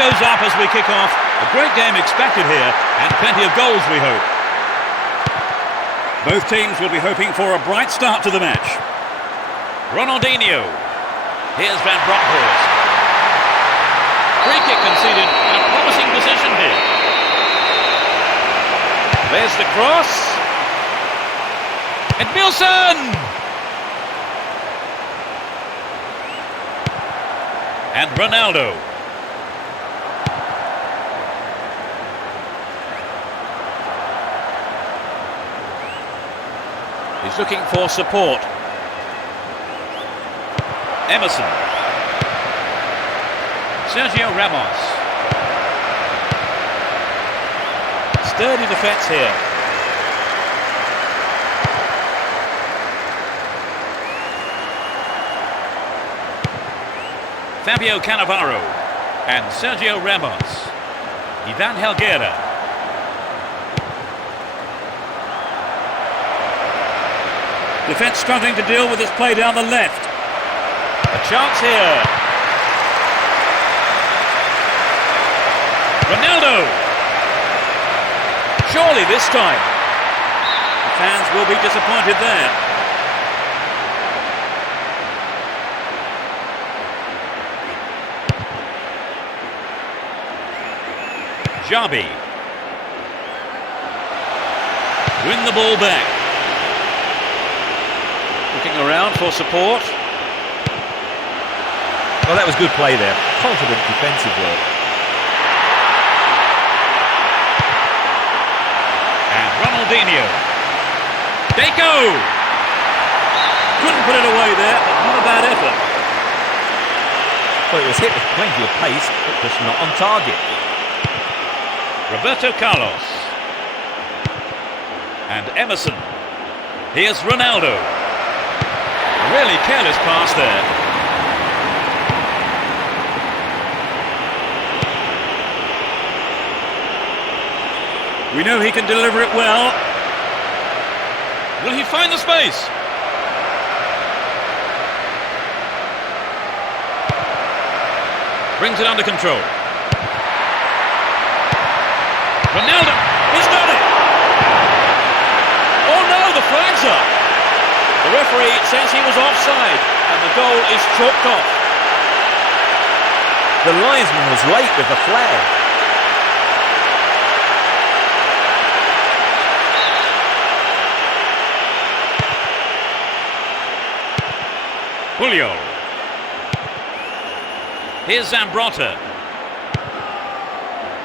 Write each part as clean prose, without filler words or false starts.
Goes up as we kick off. A great game expected here, and plenty of goals, we hope. Both teams will be hoping for a bright start to the match. Ronaldinho. Here's Van Bronckhorst. Free kick conceded in a promising position here. There's the cross. Edmilson! And Ronaldo. He's looking for support. Emerson. Sergio Ramos. Sturdy defence here. Fabio Cannavaro and Sergio Ramos. Ivan Helguera. Defence struggling to deal with this play down the left. A chance here. Ronaldo. Surely this time. The fans will be disappointed there. Xabi. Win the ball back. Looking around for support. Well, that was good play there. Confident defensive work. And Ronaldinho. Deco! Couldn't put it away there, but not a bad effort. Well, it was hit with plenty of pace, but just not on target. Roberto Carlos. And Emerson. Here's Ronaldo. A really careless pass there. We know he can deliver it well. Will he find the space? Brings it under control. Ronaldo, he's done it! Oh no, the flag's up! The referee says he was offside, and the goal is chalked off. The linesman was late with the flag. Julio. Here's Zambrotta.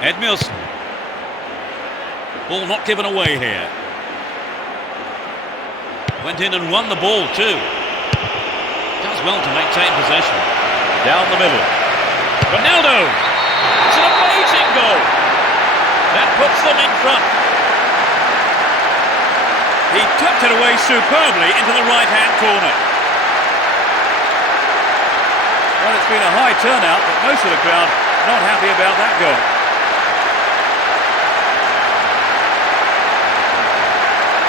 Edmilson. Ball not given away here. Went in and won the ball too. Does well to maintain possession. Down the middle. Ronaldo! It's an amazing goal! That puts them in front. He tucked it away superbly into the right-hand corner. Well, it's been a high turnout, but most of the crowd not happy about that goal.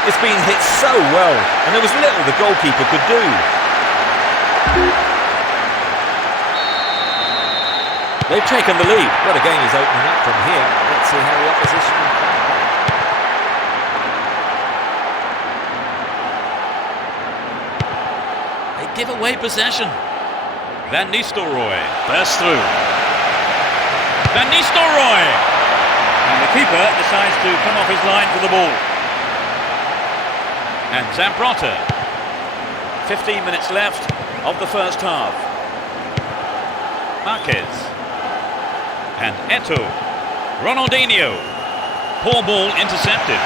It's been hit so well, and there was little the goalkeeper could do. They've taken the lead, but the game is opening up from here. Let's see how the opposition will play. They give away possession. Van Nistelrooy bursts through. Van Nistelrooy! And the keeper decides to come off his line for the ball. And Zambrotta. 15 minutes left of the first half. Marquez. And Eto'o. Ronaldinho. Poor ball intercepted.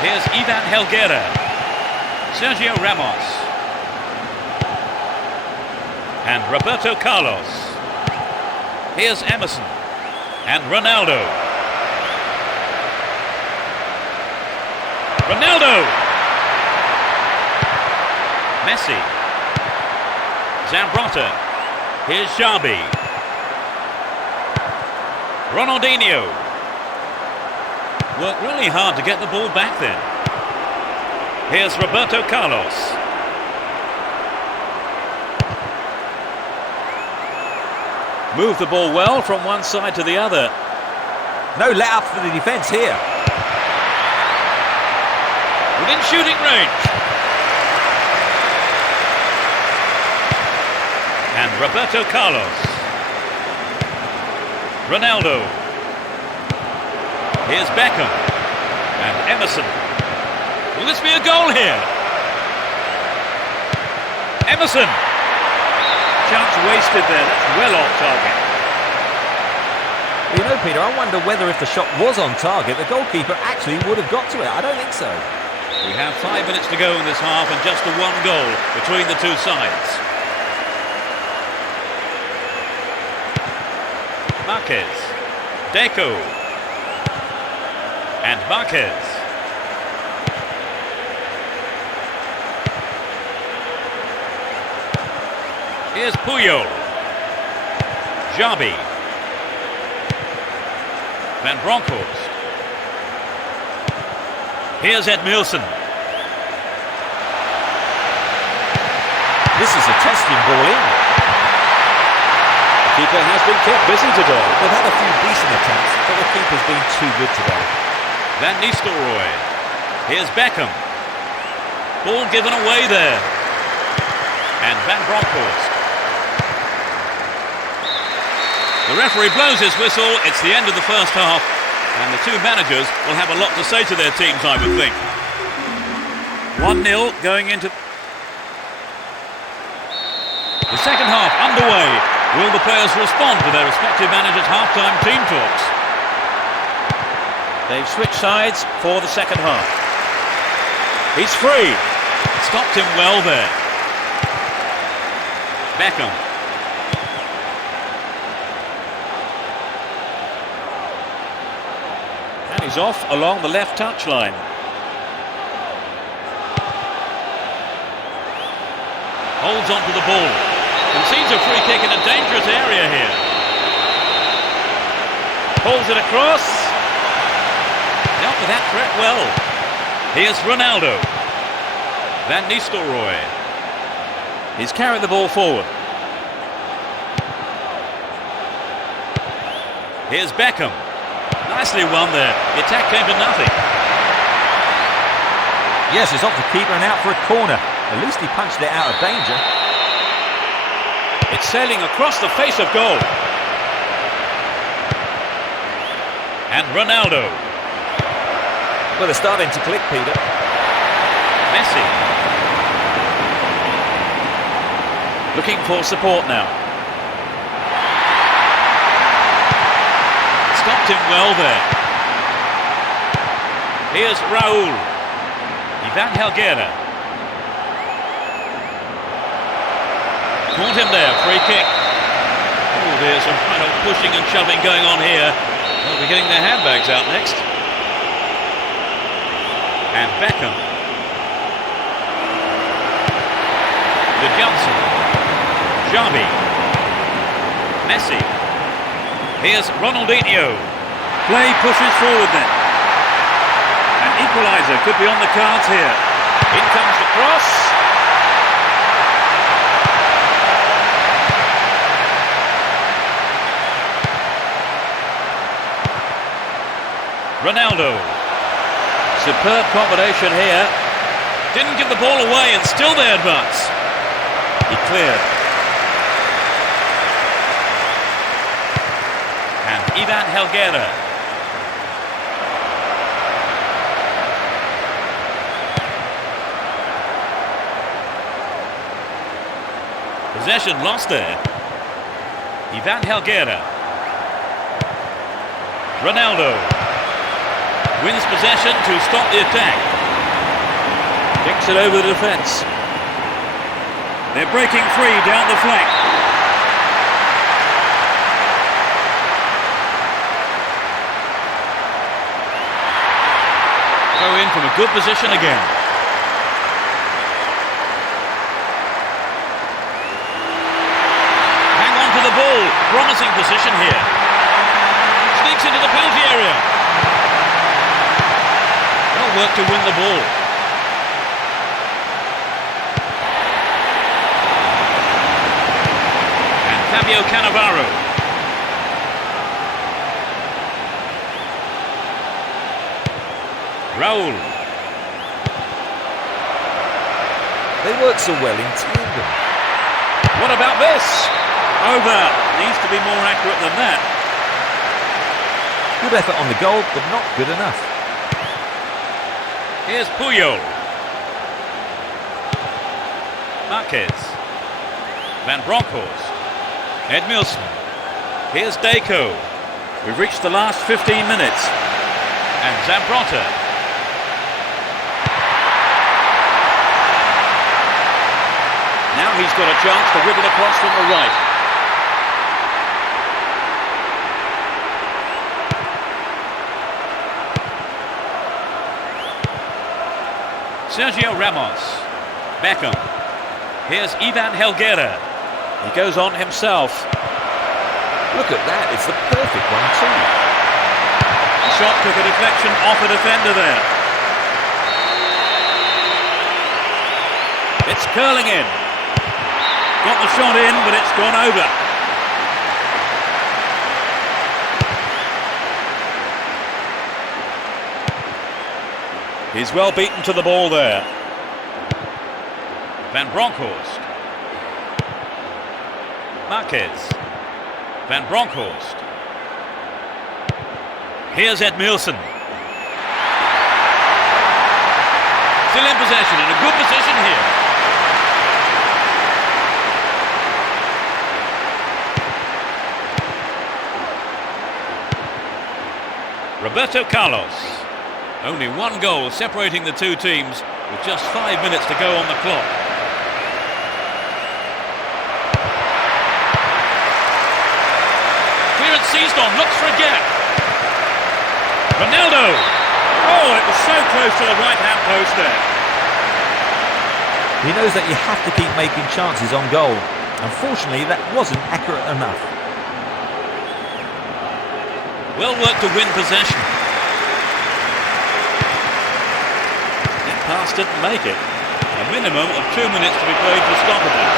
Here's Ivan Helguera. Sergio Ramos. And Roberto Carlos. Here's Emerson. And Ronaldo. Ronaldo! Messi. Zambrotta. Here's Xabi. Ronaldinho. Worked really hard to get the ball back then. Here's Roberto Carlos. Moved the ball well from one side to the other. No let up for the defence here. Within shooting range. And Roberto Carlos. Ronaldo. Here's Beckham. And Emerson. Will this be a goal here? Emerson. Chance wasted there. That's well off target. You know, Peter, I wonder whether if the shot was on target, the goalkeeper actually would have got to it. I don't think so. We have 5 minutes to go in this half and just the one goal between the two sides. Marquez. Deco. And Marquez. Here's Puyol. Xabi. Van Bronckhorst. Here's Edmilson. This is a testing ball in. The keeper has been kept busy today. They've had a few decent attempts, but the keeper's been too good today. Van Nistelrooy. Here's Beckham. Ball given away there. And Van Bronckhorst. The referee blows his whistle. It's the end of the first half. And the two managers will have a lot to say to their teams, I would think. 1-0 going into the second half underway. Will the players respond to their respective managers' half-time team talks? They've switched sides for the second half. He's free. Stopped him well there. Beckham. And he's off along the left touchline. Holds onto the ball. Concedes a free kick in a dangerous area here. Pulls it across. Dealt with that threat well. Here's Ronaldo. Van Nistelrooy. He's carried the ball forward. Here's Beckham. Nicely won there. The attack came to nothing. Yes, it's off the keeper and out for a corner. At least he punched it out of danger. It's sailing across the face of goal. And Ronaldo. Well, they're starting to click, Peter. Messi. Looking for support now. Stopped him well there. Here's Raul. Ivan Helguera. Caught him there, free kick. Oh, there's some kind of pushing and shoving going on here. They'll be getting their handbags out next. And Beckham. To Johnson. Xabi. Messi. Here's Ronaldinho. Play pushes forward then. An equaliser could be on the cards here. In comes the cross. Ronaldo. Superb combination here. Didn't give the ball away and still they advance. He cleared. And Ivan Helguera. Possession lost there. Ivan Helguera. Ronaldo wins possession to stop the attack. Kicks it over the defence. They're breaking free down the flank. Go in from a good position again. Hang on to the ball. Promising position here. Sneaks into the penalty area. Well worked to win the ball. And Fabio Cannavaro. Raul. They work so well in tandem. What about this? Over. Needs to be more accurate than that. Good effort on the goal, but not good enough. Here's Puyol. Marquez. Van Bronckhorst. Edmilson. Here's Deco. We've reached the last 15 minutes. And Zambrota. Now he's got a chance to whip it across from the right. Sergio Ramos. Beckham. Here's Ivan Helguera. He goes on himself. Look at that, it's the perfect one too. The shot took a deflection off a defender there. It's curling in. Got the shot in, but it's gone over. He's well beaten to the ball there. Van Bronckhorst. Marquez. Van Bronckhorst. Here's Edmilson. Still in possession, in a good position here. Roberto Carlos. Only one goal separating the two teams with just 5 minutes to go on the clock. Clearance seized on, looks for a gap. Ronaldo. Oh, it was so close to the right-hand post there. He knows that you have to keep making chances on goal. Unfortunately, that wasn't accurate enough. Well worked to win possession. That pass didn't make it. A minimum of 2 minutes to be played for stoppages.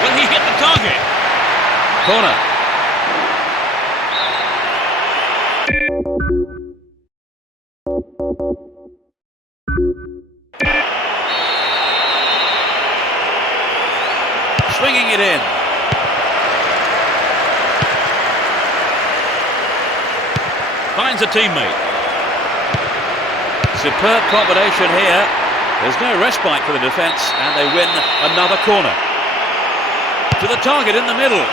Will he hit the target? Corner. Swinging it in. Finds a teammate. Superb combination here. There's no respite for the defence, and they win another corner. To the target in the middle.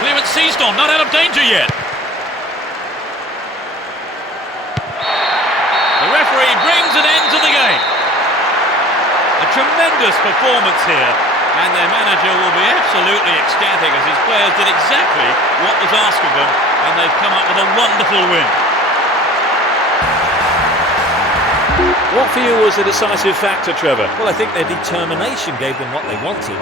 Clearance seized on, not out of danger yet. The referee brings an end to the game. A tremendous performance here, and their manager will be absolutely ecstatic as his players did exactly what was asked of them, and they've come up with a wonderful win. What for you was the decisive factor, Trevor? Well, I think their determination gave them what they wanted.